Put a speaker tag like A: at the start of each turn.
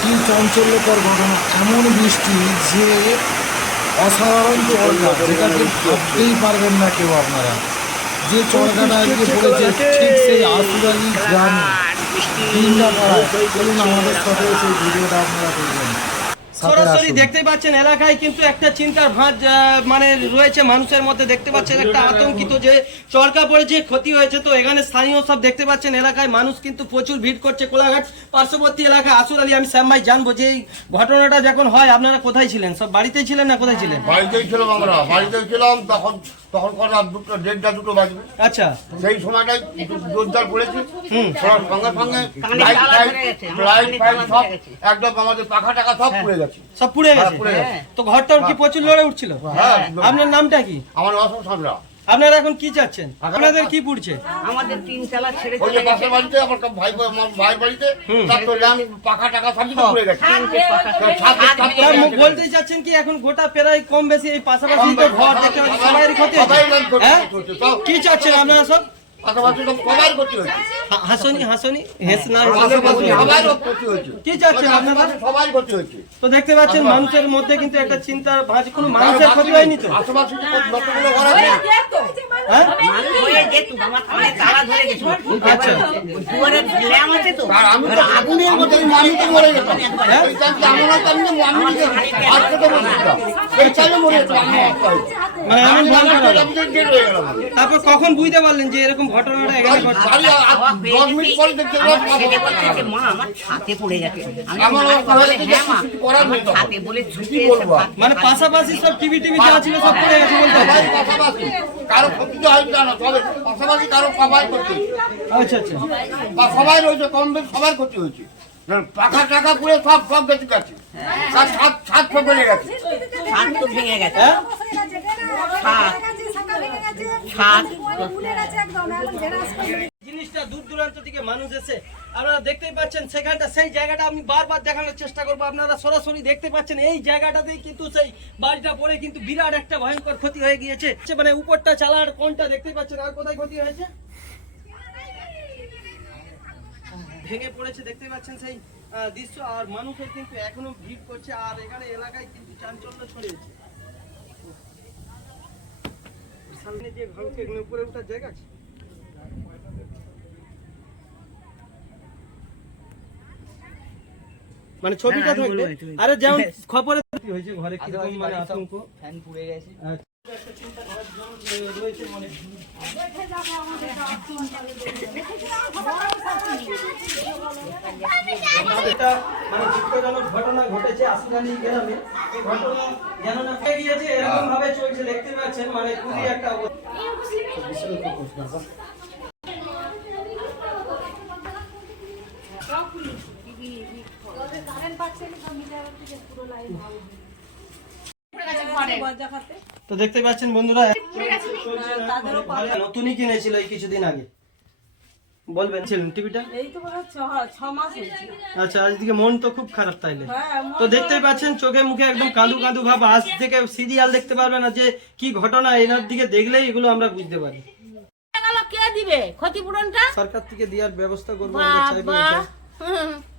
A: কি চাঞ্চল্যকর ঘটনা এমন বৃষ্টি যে অসাধারণ চড়কা যেটাকে ভাবতেই পারবেন না কেউ আপনারা। যে চড়কাটা আজকে পড়েছে ঠিক সেই আসুরালি গ্রামে। তিনটা পাড়ায়। চলুন আমাদের সাথে সেই ভিডিওটা আপনারা দেখবেন।
B: সরাসরি দেখতে পাচ্ছেন এলাকায় কিন্তু একটা চিন্তার ভাঁজ মানে রয়েছে মানুষের মধ্যে। দেখতে পাচ্ছেন একটা আতঙ্কিত যে চরকা পড়েছে ক্ষতি হয়েছে। তো এখানে স্থানীয় সব দেখতে পাচ্ছেন এলাকায় মানুষ কিন্তু প্রচুর ভিড় করছে। কোলাঘাট পার্শ্ববর্তী এলাকা আসুর আলী আমি শ্যাম ভাই জানব যে এই ঘটনাটা যখন হয় আপনারা কোথায় ছিলেন? সব বাড়িতেই ছিলেন না কোথায় ছিলেন?
C: বাড়িতেই ছিলাম আমরা বাড়িতেই ছিলাম তখন তখন কটা দুটো দেড়টা দুটো বাজবে।
B: আচ্ছা।
C: সেই সময়টাই জোরদার করেছি।
B: হুম।
C: সঙ্গে সঙ্গে লাইট ফাইট ফাইট সব একদম আমাদের পাখা টাকা সব পুড়ে গেছে।
B: সব পুড়ে গেছে।
C: হ্যাঁ, পুড়ে গেছে।
B: তো ঘরটা কি প্রচুর লড়ে উঠছিল?
C: হ্যাঁ
B: আপনার নামটা কি?
C: আমার অসম সামরা
B: আপনারা এখন কি চাচ্ছেন? আপনাদের কি পুড়ছে?
D: আমাদের তিন চালা ছেড়ে
C: ওই যে পাশের বাড়িতে আমার ভাই আমার ভাই বাড়িতে তার তো পাখা টাকা সব কিছু পুড়ে গেছে। ছাদ
B: তার মুখ বলতে চাচ্ছেন কি এখন গোটা প্রায় কম বেশি এই পাশাপাশি তো ঘর দেখতে পাচ্ছি ক্ষতি।
C: সবাই করছে,
B: হ্যাঁ? কি চাচ্ছেন আপনারা সব? হাসনি হাসনি হেস না কি চাচ্ছেন আপনারা?
C: সবাই ক্ষতি হয়েছে
B: তো দেখতে পাচ্ছেন মানুষের মধ্যে কিন্তু একটা চিন্তার ভাঁজ কোনো মানুষের ক্ষতি হয়নি তো?
D: আগুনের মধ্যে
B: মানে
C: আমি হয়ে।
B: তারপর কখন বুঝতে পারলেন যে এরকম ঘটনাটা এখানে ঘটছে?
D: মা আমার ছাতে পড়ে গেছে। হ্যাঁ
B: মানে পাশাপাশি সব টিভি টিভি যা ছিল সব পড়ে গেছে বলতে।
C: কারও ক্ষতি তো না তবে পাশাপাশি কারও সবাই ক্ষতি
B: আচ্ছা আচ্ছা।
C: বা সবাই রয়েছে কম বেশ সবার ক্ষতি হয়েছে। পাখা টাকা পুড়ে সব সব গেছে। গেছে সব বেড়ে গেছে।
D: ছাদ তো ভেঙে গেছে।
B: হ্যাঁ? জিনিসটা দূর দূরান্ত থেকে মানুষ এসে আপনারা দেখতেই পাচ্ছেন সেখানটা সেই জায়গাটা আমি বারবার দেখানোর চেষ্টা করব। আপনারা সরাসরি দেখতে পাচ্ছেন এই জায়গাটাতেই কিন্তু সেই বাড়িটা পড়ে কিন্তু বিরাট একটা ভয়ঙ্কর ক্ষতি হয়ে গিয়েছে। মানে উপরটা চালার কোনটা দেখতেই পাচ্ছেন আর কোথায় ক্ষতি হয়েছে? ভেঙে পড়েছে দেখতে পাচ্ছেন সেই দৃশ্য। আর মানুষের কিন্তু এখনও ভিড় করছে আর এখানে এলাকায় কিন্তু চাঞ্চল্য ছড়িয়েছে। সামনে যে ভাঙছে এখানে উপরে ওঠার জায়গা আছে? মানে ছবিটা থাকবে। আরে যেমন খবরে কি হয়েছে ঘরে কীরকম মানে আতঙ্ক? ফ্যান পুড়ে গেছে। রয়েছে মানে। এটা মানে দুঃখজনক ঘটনা ঘটেছে আসুরানি গ্রামে। এই ঘটনা যেন না হয়ে গিয়েছে এরকম ভাবে চলছে দেখতে পাচ্ছেন মানে খুবই একটা তো দেখতে পাচ্ছেন বন্ধুরা নতুনই কিনেছিল এই কিছুদিন আগে। বলবেন ছিলেন টিভিটা
E: এই তো মাস
B: আচ্ছা আজকে মন তো খুব খারাপ তাইলে।
E: হ্যাঁ,
B: তো দেখতেই পাচ্ছেন চোখে মুখে একদম কাঁদু কাঁদু ভাব আজ থেকে সিরিয়াল দেখতে পারবে না যে কি ঘটনা এনার দিকে দেখলেই এগুলো আমরা বুঝতে পারি।
F: কে দিবে? ক্ষতিপূরণটা?
B: সরকার থেকে দেওয়ার ব্যবস্থা করব আমরা চাইব।